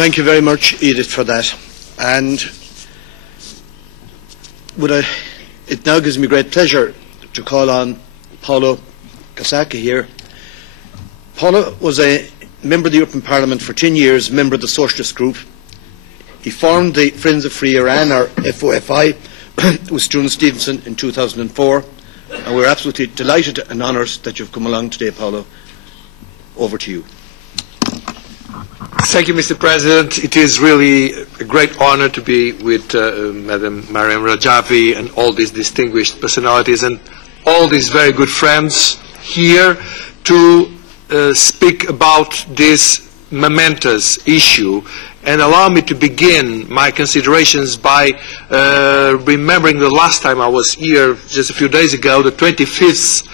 Thank you very much, Edith, for that. And it now gives me great pleasure to call on Paolo Kazaka here. Paolo was a member of the European Parliament for 10 years, member of the Socialist Group. He formed the Friends of Free Iran, or FOFI, with Stuart Stevenson in 2004. And we're absolutely delighted and honoured that you've come along today, Paolo. Over to you. Thank you, Mr. President. It is really a great honor to be with Madam Mariam Rajavi and all these distinguished personalities and all these very good friends here to speak about this momentous issue. And allow me to begin my considerations by remembering the last time I was here, just a few days ago, the 25th,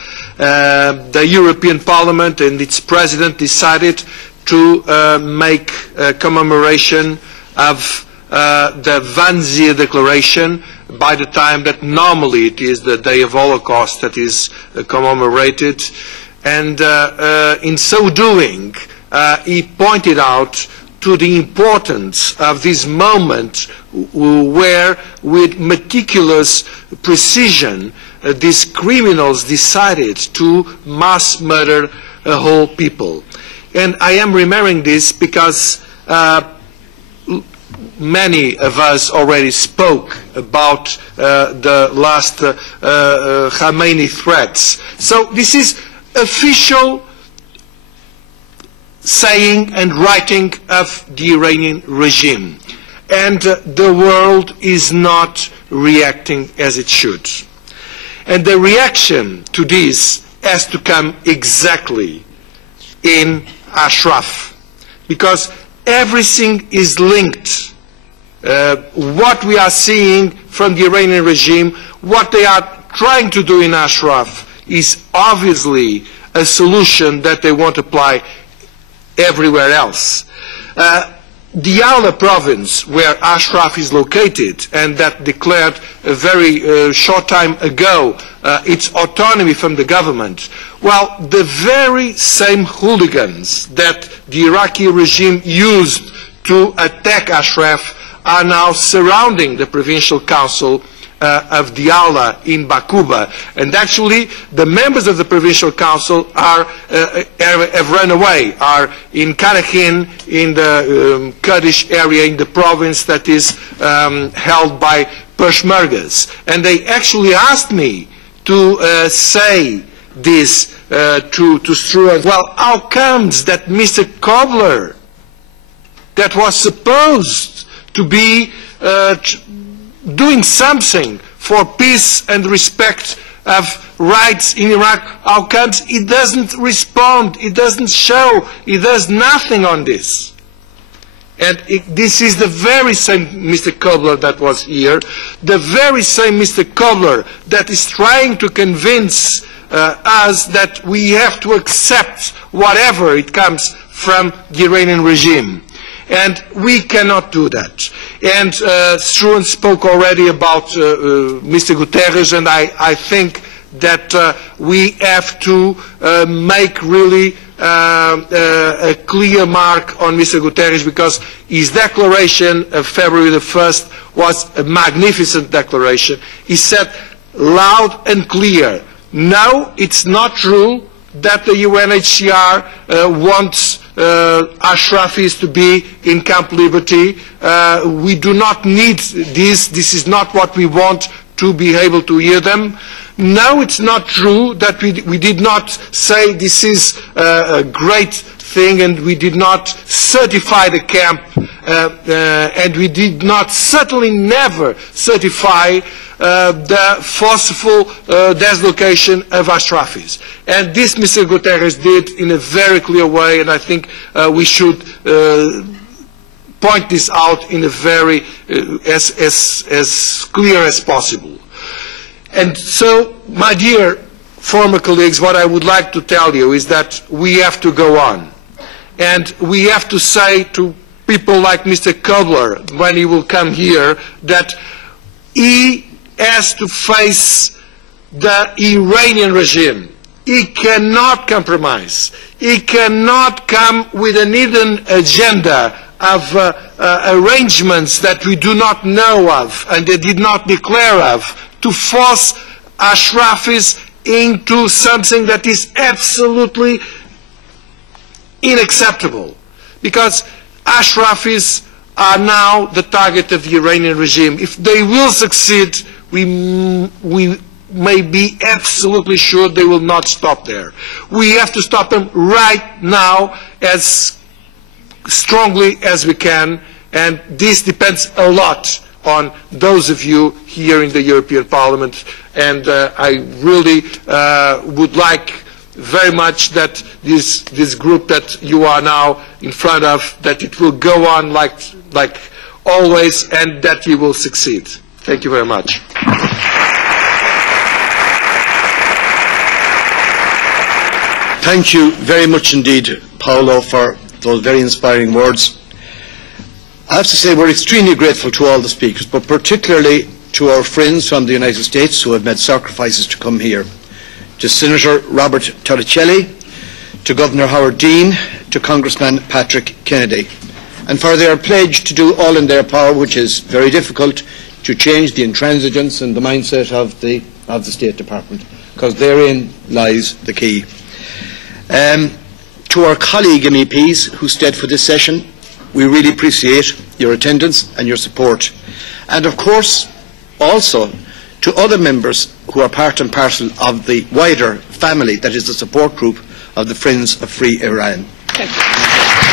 the European Parliament and its President decided to make a commemoration of the Wannsee Declaration by the time that normally it is the Day of Holocaust that is commemorated. And in so doing, he pointed out to the importance of this moment where, with meticulous precision, these criminals decided to mass murder a whole people. And I am remembering this because many of us already spoke about the last Khamenei threats. So this is official saying and writing of the Iranian regime. And the world is not reacting as it should. And the reaction to this has to come exactly in Ashraf, because everything is linked. What we are seeing from the Iranian regime, what they are trying to do in Ashraf is obviously a solution that they won't apply everywhere else. The Diyala province, where Ashraf is located, and that declared a very short time ago its autonomy from the government, well, the very same hooligans that the Iraqi regime used to attack Ashraf are now surrounding the provincial council of Diyala in Bakuba. And actually, the members of the provincial council have run away, are in Karahin, in the Kurdish area in the province that is held by Peshmergas. And they actually asked me to say this to Struan. Well, how comes that Mr. Kobler, that was supposed to be doing something for peace and respect of rights in Iraq, how comes he doesn't respond, he doesn't show, he does nothing on this? And this is the very same Mr. Kobler that was here, the very same Mr. Kobler that is trying to convince us that we have to accept whatever it comes from the Iranian regime. And we cannot do that. And Struan spoke already about Mr. Guterres, and I think that we have to make really a clear mark on Mr. Guterres, because his declaration of February the 1st was a magnificent declaration. He said loud and clear, no, it's not true that the UNHCR wants Ashrafis to be in Camp Liberty. We do not need this. This is not what we want to be able to hear them. No, it's not true that we did not say this is a great thing, and we did not certify the camp, and we did not, certainly never certify the forceful dislocation of Ashrafis. And this Mr. Guterres did in a very clear way, and I think we should point this out in a very, as clear as possible. And so, my dear former colleagues, what I would like to tell you is that we have to go on. And we have to say to people like Mr. Kobler, when he will come here, that he has to face the Iranian regime. He cannot compromise. He cannot come with an hidden agenda arrangements that we do not know of and they did not declare of to force Ashrafis into something that is absolutely unacceptable. Because Ashrafis are now the target of the Iranian regime. If they will succeed, we may be absolutely sure they will not stop there. We have to stop them right now as strongly as we can, and this depends a lot on those of you here in the European Parliament, and I really would like very much that this group that you are now in front of, that it will go on like always, and that you will succeed. Thank you very much. Thank you very much indeed, Paolo, for those very inspiring words. I have to say we're extremely grateful to all the speakers, but particularly to our friends from the United States who have made sacrifices to come here. To Senator Robert Torricelli, to Governor Howard Dean, to Congressman Patrick Kennedy, and for their pledge to do all in their power, which is very difficult, to change the intransigence and the mindset of the State Department, because therein lies the key. To our colleague MEPs who stayed for this session, we really appreciate your attendance and your support. And of course, also to other members who are part and parcel of the wider family that is the support group of the Friends of Free Iran. Thank you.